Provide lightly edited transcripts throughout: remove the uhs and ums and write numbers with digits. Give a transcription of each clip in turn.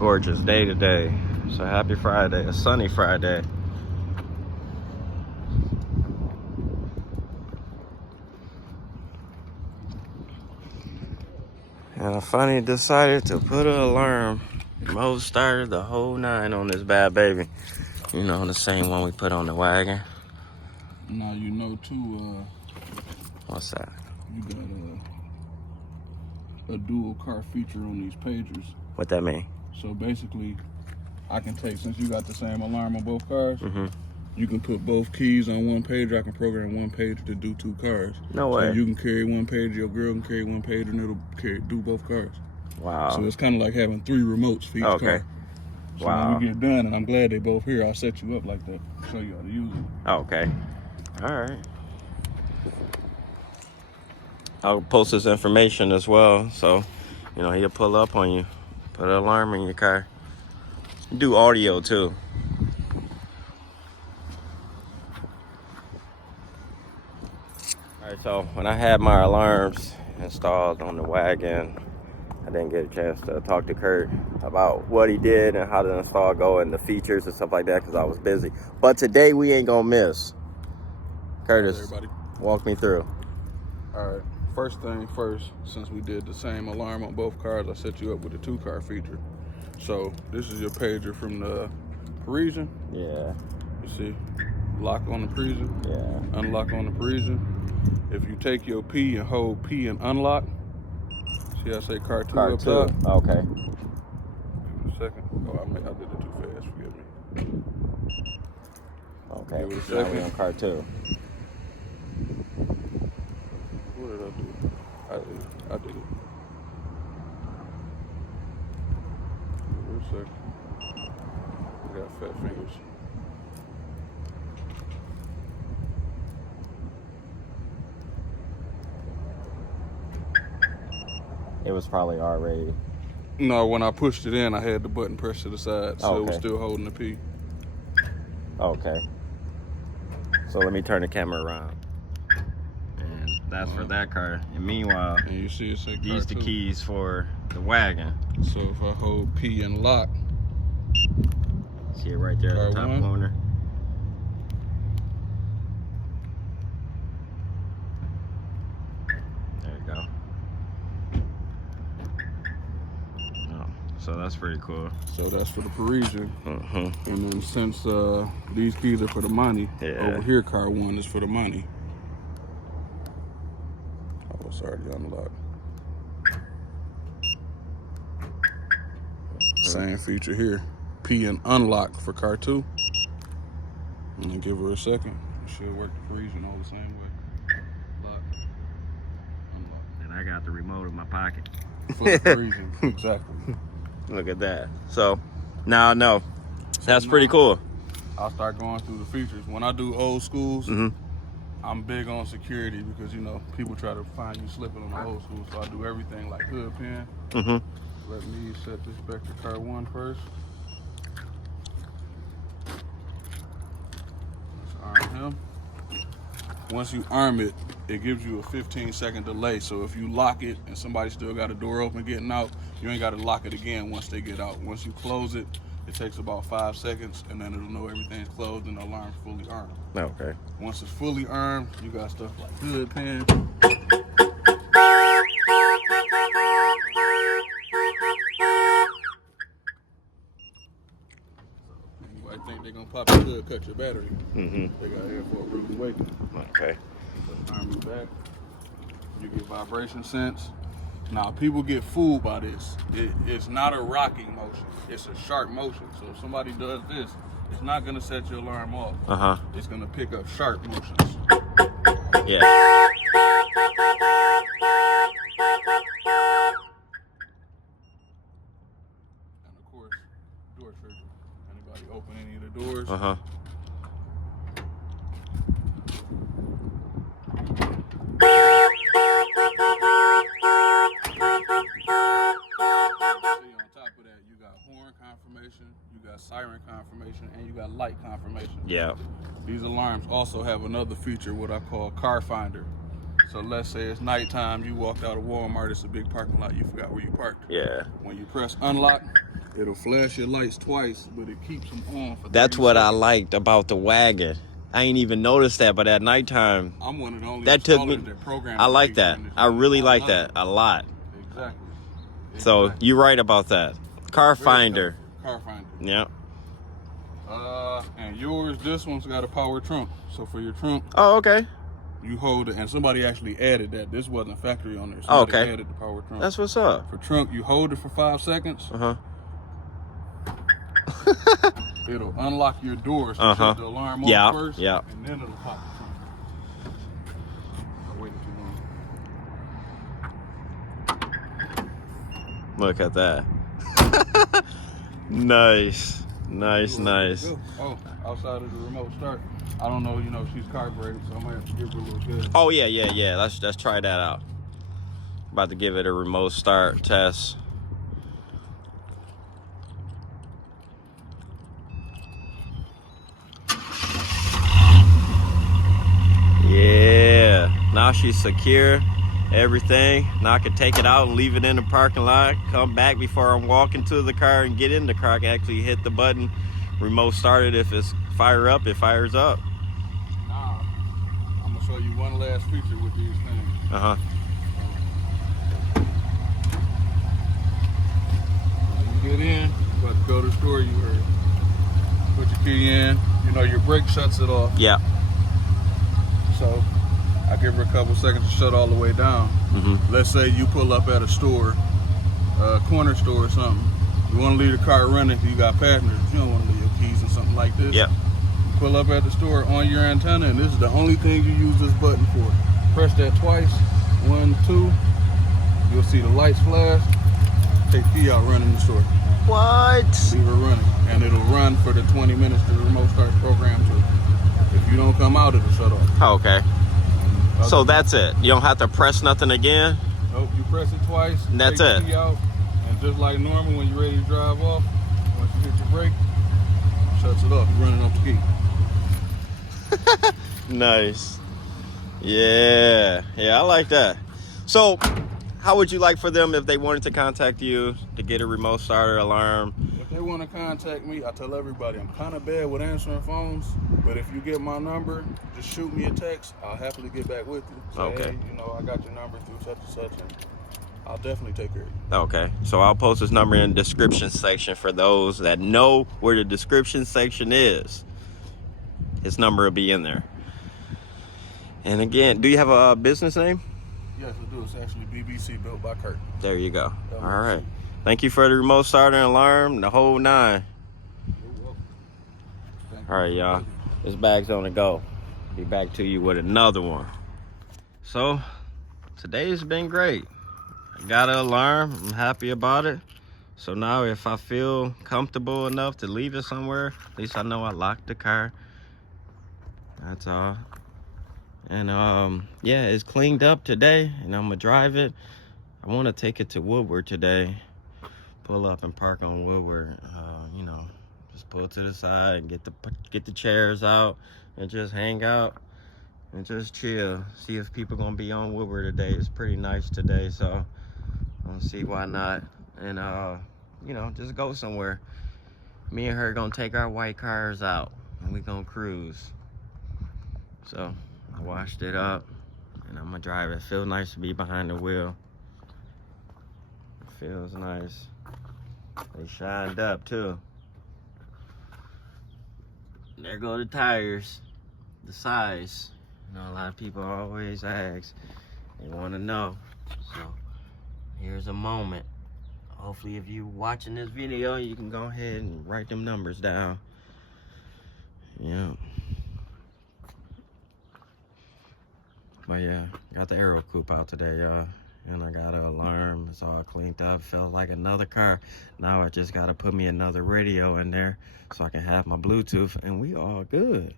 Gorgeous day today. So happy Friday, a sunny Friday. And I finally decided to put an alarm. Mode started the whole 9 on this bad baby. You know, the same one we put on the wagon. Now you know too, What's that? you got a dual car feature on these pagers. What that mean? So basically, I can take, since you got the same alarm on both cars, Mm-hmm. you can put both keys on one pager. I can program one pager to do 2 cars. No way. So you can carry one pager, your girl can carry one pager, and it'll do both cars. Wow. So it's kind of like having 3 remotes for each car. So wow. when we get done, and I'm glad they both here, I'll set you up like that, show you how to use it. Okay. All right. I'll post this information as well, so you know he'll pull up on you, put an alarm in your car. You do audio too. All right, so when I had my alarms installed on the wagon, I didn't get a chance to talk to Curt about what he did and how the install go and the features and stuff like that because I was busy. But today we ain't gonna miss. Curtis, walk me through. All right. First thing first, since we did the same alarm on both cars, I set you up with a 2-car feature. So this is your pager from the Parisian. Yeah. You see, lock on the Parisian. Yeah. Unlock on the Parisian. If you take your P and hold P and unlock, see I say car 2 Car up 2. top? Okay. Give it a second. Oh, I did it too fast. Forgive me. Okay. Give it a Now second. we on car 2. What did I do? I did it. Give it a second. I got fat fingers. It was probably already. No, when I pushed it in, I had the button pressed to the side, so it was still holding the P. Okay. So let me turn the camera around. And that's for that car. And meanwhile, And you see it say these car the 2. keys for the wagon. So if I hold P and lock, See it right there at the Car top 1. corner. There you go. Oh, so that's pretty cool. so that's for the Parisian. Mm-hmm. And then since these keys are for the money, Yeah. over here car 1 is for the money. Oh, it's already unlocked. Same feature here. P and unlock for car 2. And then give her a second. It should work the Parisian all the same way. Lock. Unlock. And I got the remote in my pocket. For the Parisian, exactly. Look at that. So now I know. That's pretty cool. I'll start going through the features. When I do old schools, Mm-hmm. I'm big on security because, you know, people try to find you slipping on the old school. So I do everything like hood pin. Mm-hmm. Let me set this back to car 1 first. Let's arm him. Once you arm it, it gives you a 15-second delay. So if you lock it and somebody still got a door open getting out, you ain't got to lock it again once they get out. Once you close it, it takes about 5 seconds, and then it'll know everything's closed and the alarm's fully armed. Okay. Once it's fully armed, you got stuff like hood pin. I think they're gonna pop your hood, cut your battery. Mm-hmm. They got here for a rude awakening. Okay. So arm it back. You get vibration sense. Now people get fooled by this. It's not a rocking motion. It's a sharp motion. So if somebody does this, it's not gonna set your alarm off. Uh-huh. It's gonna pick up sharp motions. Yeah. And of course, door trigger. Anybody open any of the doors? Uh-huh. See, on top of that, you got horn confirmation, you got siren confirmation, and you got light confirmation. Yeah. These alarms also have another feature, what I call car finder. So let's say it's nighttime, you walked out of Walmart, it's a big parking lot, you forgot where you parked. Yeah. When you press unlock, It'll flash your lights twice, but it keeps them on for 30 That's what I seconds. liked about the wagon. I ain't even noticed that, but at nighttime, I'm one of the only that took me. installers that programmed I to like keep that. running. I really like love that it. a lot. Exactly. So you're right about that. Car Very finder. Car finder. Yeah. And yours, this one's got a power trunk. So for your trunk, Oh, okay. you hold it, and somebody actually added that. This wasn't factory on there. Oh, Somebody okay. added the power trunk. That's what's up. For trunk, you hold it for 5 seconds. It'll unlock your door. So shut the alarm off first. Yeah. And then it'll pop the trunk. I waited too long. Look at that. Nice. Oh, outside of the remote start. I don't know, she's carbureted, so I might have to give her a little good. Oh yeah. Let's try that out. About to give it a remote start test. Yeah. Now she's secure. Everything. Now I can take it out and leave it in the parking lot. Come back before I'm walking to the car and get in the car. I can actually hit the button, remote start it. If it's fire up, it fires up. Now, I'm gonna show you one last feature with these things. You get in, about to go to the store. You heard. Put your key in. Your brake shuts it off. Yeah. So I give her a couple seconds to shut all the way down. Let's say you pull up at a store, a corner store or something. You want to leave the car running because you got passengers. You don't want to leave your keys in something like this. Yeah. You pull up at the store on your antenna, and this is the only thing you use this button for. Press that twice. 1, 2. You'll see the lights flash. Take the key out, run in the store. What? Leave her running, and it'll run for the 20 minutes the remote starts program to. If you don't come out, it'll shut off. Oh, okay. So that's it. You don't have to press nothing again. Nope. You press it twice. That's take it. The key out, and just like normal, when you're ready to drive off, once you hit your brake, shuts it off. You're running off the key. Nice. Yeah, I like that. So how would you like for them if they wanted to contact you to get a remote starter alarm? If they want to contact me, I tell everybody I'm kind of bad with answering phones, but if you get my number, just shoot me a text. I'll happily get back with you. Say, Okay. hey, I got your number through such and such, and I'll definitely take care of you. Okay, so I'll post this number in the description section for those that know where the description section is. His number will be in there. And again, do you have a business name? Yes, I do. It's actually BBC, built by Curt. There you go. All right. Thank you for the remote starter and alarm, the whole 9. You're welcome. All right, y'all. This bag's on the go. Be back to you with another one. So, today's been great. I got an alarm. I'm happy about it. So now if I feel comfortable enough to leave it somewhere, at least I know I locked the car. That's all. And yeah, it's cleaned up today, and I'm gonna drive it. I want to take it to Woodward today. Pull up and park on Woodward. Just pull to the side and get the chairs out and just hang out and just chill. See if people gonna be on Woodward today. It's pretty nice today, so I don't see why not. And just go somewhere. Me and her gonna take our white cars out and we gonna cruise. So I washed it up and I'm gonna drive it. It feels nice to be behind the wheel. It feels nice. They shined up too. There go the tires, the size. A lot of people always ask. They want to know. So here's a moment. Hopefully if you're watching this video, you can go ahead and write them numbers down. Yeah. But yeah, got the Aerocoupe out today, y'all. And I got an alarm. It's all cleaned up. Feels like another car. Now I just got to put me another radio in there so I can have my Bluetooth, and we all good.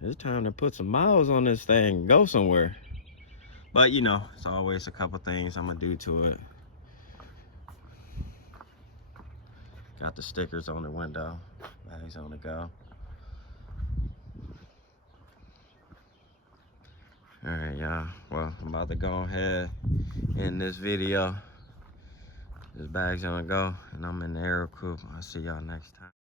It's time to put some miles on this thing and go somewhere. But it's always a couple things I'm gonna do to it. Got the stickers on the window. Bags on the go. Alright, y'all. Well, I'm about to go ahead in this video. This bag's gonna go, and I'm in the Aerocoupe. I'll see y'all next time.